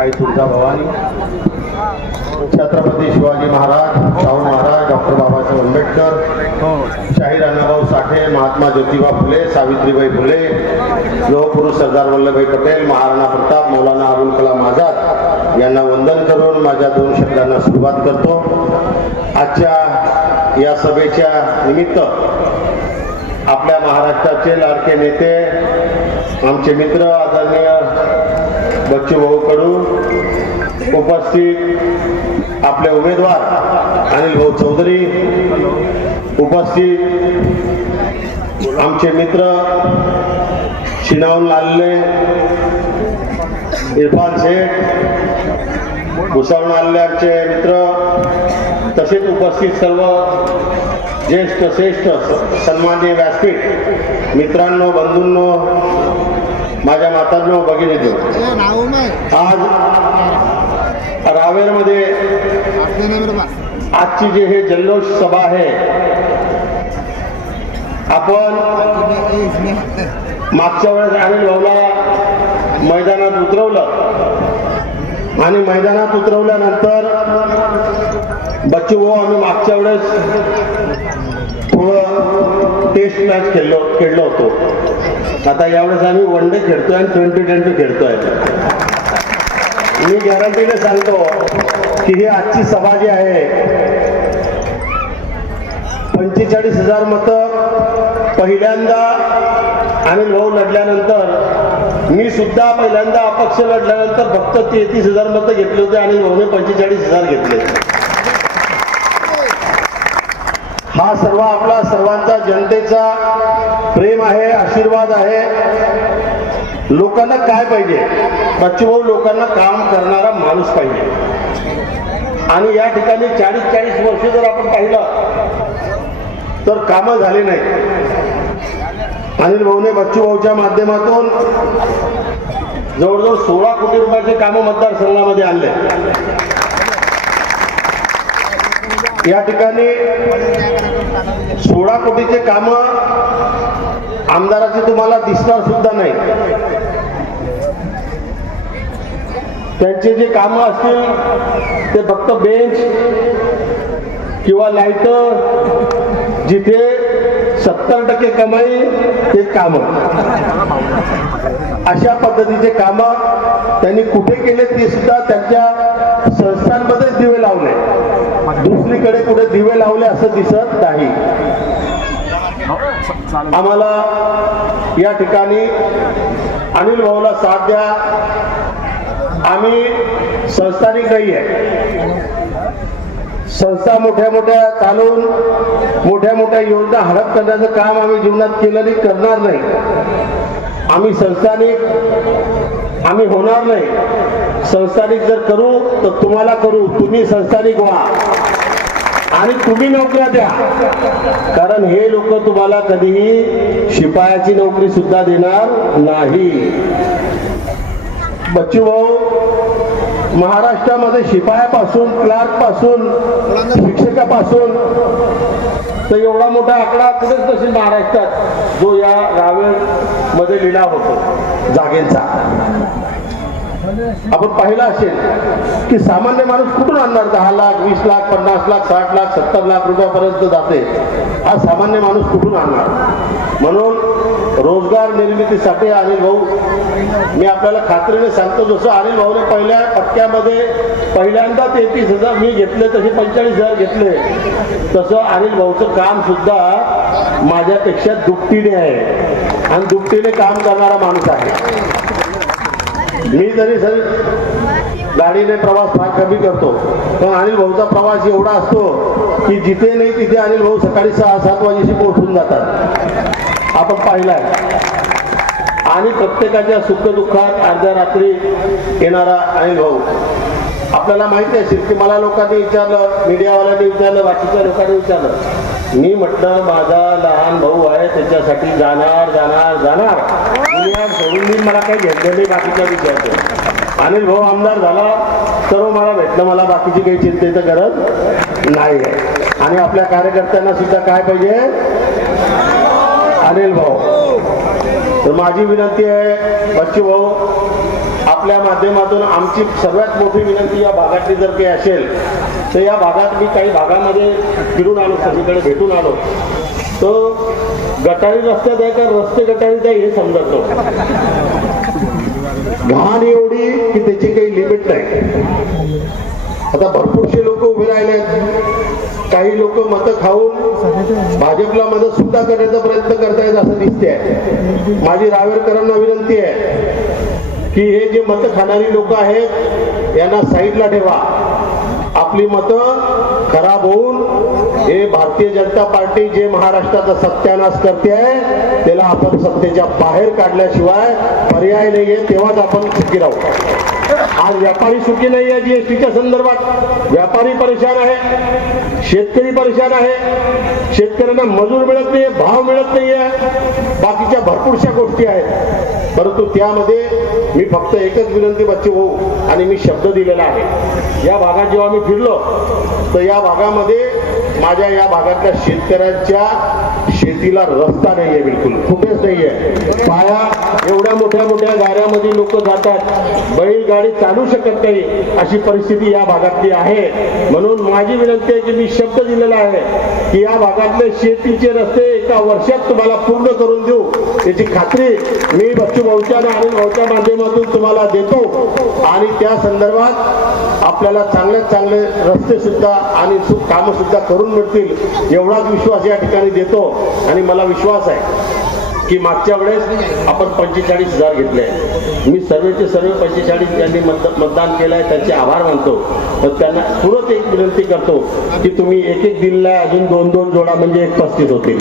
आई Tulja Bhavani Chhatrapati Shivaji Maharaj Shahu Maharaj doctor Babasaheb Ambedkar Shahir Annabhau साठे महात्मा ज्योतिबा फुले सावित्रीबाई फुले लोहपुरुष सरदार वल्लभभाई पटेल महाराणा प्रताप मौलाना अबुल कलाम आझाद यांना वंदन करून माझ्या दोन शब्दांना सुरुवात करतो. आजच्या या सभेच्या निमित्त आपल्या महाराष्ट्राचे लाडके नेते आमचे मित्र आदरणीय बच्चूभाऊकडून कडू उपस्थित आपले उमेदवार अनिल भाऊ चौधरी उपस्थित आमचे मित्र शिनावून आलेले इरफान शेख भुसावून आलेले आमचे मित्र तसेच उपस्थित सर्व ज्येष्ठ श्रेष्ठ सन्मान्य व्यासपीठ मित्रांनो बंधूंनो माझ्या मातांनो भगिनीनो आज रावेरमध्ये आजची जी हे जल्लोष सभा आहे आपण मागच्या वेळेस अनिल भाऊला मैदानात उतरवलं आणि मैदानात उतरवल्यानंतर बच्चू भाऊ आम्ही मागच्या वेळेस थोडं टेस्ट मॅच खेळलो खेळलो होतो. आता यावेळेस आम्ही वन डे खेळतोय आणि ट्वेंटी ट्वेंटी खेळतोय. मी गॅरंटीने सांगतो की ही आजची सभा जी आहे पंचेचाळीस हजार मतं पहिल्यांदा आणि भाऊ लढल्यानंतर मी सुद्धा पहिल्यांदा अपक्ष लढल्यानंतर फक्त तेहतीस हजार मतं घेतले होते आणि भाऊने पंचेचाळीस हजार घेतले. हा सर्व आपला सर्वांचा जनतेचा प्रेम आहे आशीर्वाद आहे. लोकांना काय पाहिजे? बच्चूभाऊ लोकांना काम करणारा माणूस पाहिजे. आणि या ठिकाणी चाळीस चाळीस वर्ष जर आपण पाहिलं तर कामं झाली नाही अनिल भाऊने बच्चू भाऊच्या माध्यमातून जवळजवळ सोळा कोटी रुपयाचे कामं मतदारसंघामध्ये आणले. या ठिकाणी सोळा कोटीचे काम आमदाराचे तुम्हाला दिसणार सुद्धा नाही. त्यांचे जे काम असतील ते फक्त बेंच किंवा लाइट जिथे सत्तर टक्के कमाई ते काम. अशा पद्धतीचे काम त्यांनी कुठे केले ते सुद्धा त्यांच्या संस्थांमध्येच दिवे लावले. दुसरीकडे कुठे दिवे लावले असं दिसत नाही. आम्हाला या ठिकाणी अनिल भाऊला साथ द्या. आम्ही संस्थानिक नाही आहे संस्था मोठ्या मोठ्या चालवून मोठ्या मोठ्या योजना हडप करण्याचं काम आम्ही जीवनात केलं नाही करणार नाही. आम्ही संस्थानिक आम्ही होणार नाही. संस्थानिक जर करू तर तुम्हाला करू. तुम्ही संस्थानिक व्हा. आणि तुम्ही नोकऱ्या द्या. कारण हे लोक तुम्हाला कधीही शिपायाची नोकरी सुद्धा देणार नाही. बच्चू भाऊ महाराष्ट्रामध्ये शिपायापासून क्लार्कपासून शिक्षकापासून तर एवढा मोठा आकडा कुठेच नसेल महाराष्ट्रात जो या रावेरमध्ये लिहिला होतो जागेचा. आपण पाहिलं असेल की सामान्य माणूस कुठून आणणार? दहा लाख वीस लाख पन्नास लाख साठ लाख सत्तर लाख रुपयापर्यंत जाते. हा सामान्य माणूस कुठून आणणार? म्हणून रोजगार निर्मितीसाठी अनिल भाऊ मी आपल्याला खात्रीने सांगतो जसं अनिल भाऊने पहिल्या पक्क्यामध्ये पहिल्यांदा तेहतीस हजार मी घेतले तसे पंचेचाळीस हजार घेतले. तसं अनिल भाऊचं काम सुद्धा माझ्यापेक्षा दुपटीने आहे. आणि दुपटीने काम करणारा माणूस आहे. मी जरी सर गाडीने प्रवास फार कमी करतो पण अनिल भाऊचा प्रवास एवढा असतो की जिथे नाही तिथे अनिल भाऊ सकाळी सहा सात वाजेशी पोहोचून जातात. आपण पाहिलाय. आणि प्रत्येकाच्या सुखदुःखात अर्ध्या रात्री येणारा अनिल भाऊ. आपल्याला माहिती असेल की मला लोकांनी विचारलं मीडियावाल्यांनी विचारलं बाकीच्या लोकांनी विचारलं. मी म्हटलं माझा लहान भाऊ आहे त्याच्यासाठी जाणार जाणार जाणार. सोडून मी मला काही घेतलं नाही बाकीच्या विषयाचं. अनिल भाऊ आमदार झाला तर मला भेटलं मला बाकीची काही चिंतेची गरज नाही आहे. आणि आपल्या कार्यकर्त्यांना सुद्धा काय पाहिजे? अनिल भाऊ. तर माझी विनंती आहे बच्चू भाऊ आपल्या माध्यमातून आमची सर्वात मोठी विनंती या भागातली जर काही असेल तर या भागात मी काही भागामध्ये फिरून आलो सगळीकडे भेटून आलो. तो गटारी रस्त्यात आहे का? रस्ते गटारीत आहे हे समजतो. घाण एवढी की त्याची काही लिमिट नाही. आता भरपूरशे लोक उभे राहिले काही लोक मतं खाऊन भाजपला मदत सुद्धा करण्याचा प्रयत्न करतायत असं दिसते माझी रावेरकरांना विनंती आहे की हे जे मतं खाणारी लोक आहेत यांना साईडला ठेवा. आपली मतं खराब होऊन हे भारतीय जनता पार्टी जे महाराष्ट्राचा सत्यानाश करते आहे त्याला आपण सत्तेच्या बाहेर काढल्याशिवाय पर्याय नाहीये तेव्हाच आपण सुखी राहू. आज व्यापारी सुखी नाही आहे जीएसटीच्या संदर्भात. व्यापारी परेशान आहे शेतकरी परेशान आहे. शेतकऱ्यांना मजूर मिळत नाहीये भाव मिळत नाहीये. बाकीच्या भरपूरशा गोष्टी आहेत. परंतु त्यामध्ये मी फक्त एकच विनंती बच्चे होऊ आणि मी शब्द दिलेला आहे. या भागात जेव्हा मी फिरलो तर या भागामध्ये माझ्या या भागातल्या शेतकऱ्यांच्या शेतीला रस्ता नाहीये बिलकुल. कुठेच नाहीये. पाया एवढ्या मोठ्या मोठ्या गाड्यामध्ये लोक जातात. बैलगाडी चालू शकत नाही अशी परिस्थिती या भागातली आहे. म्हणून माझी विनंती आहे की मी शब्द दिलेला आहे की या भागातले शेतीचे रस्ते एका वर्षात तुम्हाला पूर्ण करून देऊ. याची खात्री मी बच्चू भाऊच्या आणि अनिल भाऊच्या माध्यमातून तुम्हाला देतो. आणि त्या संदर्भात आपल्याला चांगल्यात चांगले रस्ते सुद्धा आणि कामं सुद्धा करून मिळतील. एवढाच विश्वास या ठिकाणी देतो. आणि मला विश्वास आहे. की मागच्या वेळेस आपण पंचेचाळीस हजार घेतले. मी सर्वेचे सर्व पंचेचाळीस ज्यांनी मत मतदान केलं आहे त्यांचे आभार मानतो. तर त्यांना पुरत एक विनंती करतो की तुम्ही एक एक दिलेला अजून दोन दोन जोडा म्हणजे एक पस्तीस होतील.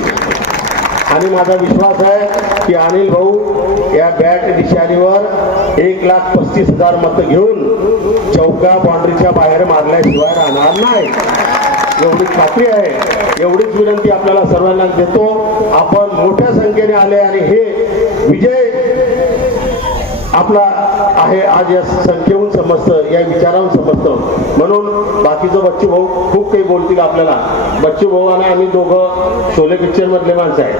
आणि माझा विश्वास आहे की अनिल भाऊ या बॅट निशाणीवर एक लाख पस्तीस हजार मतं घेऊन चौका बाउंड्रीच्या बाहेर मारल्याशिवाय राहणार नाही. एवढी खात्री आहे. एवढीच विनंती आपल्याला सर्वांना देतो. आपण मोठ्या संख्येने आले आणि हे विजय आपला आहे. आज या संख्येहून समजतं या विचाराहून समजतं. म्हणून बाकीचं बच्चू भाऊ खूप काही बोलतील आपल्याला. बच्चू भाऊ आणि आम्ही दोघं शोले पिक्चर मधले माणसं आहे.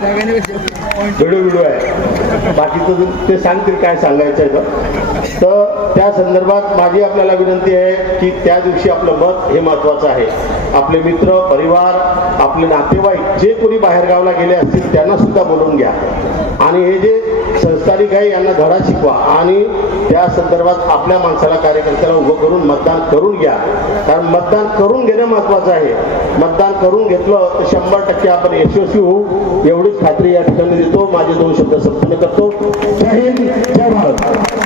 व्हिडिओ व्हिडिओ आहे. बाकीचं ते सांगतील काय सांगायचं आहे तर. तर त्या संदर्भात माझी आपल्याला विनंती आहे की त्या दिवशी आपलं मत हे महत्वाचं आहे. आपले मित्र परिवार आपले नातेवाईक जे कोणी बाहेरगावला गेले असतील त्यांना सुद्धा बोलवून घ्या. आणि हे जे संस्थानिक आहे यांना धडा शिकवा. आणि त्या संदर्भात आपल्या माणसाला कार्यकर्त्याला उभं करून मतदान करून घ्या. कारण मतदान करून घेणं महत्वाचं आहे. मतदान करून घेतलं तर शंभर टक्के आपण यशस्वी होऊ. एवढीच खात्री या ठिकाणी देतो. माझे दोन शब्द संपन्न करतो. जय हिंद जय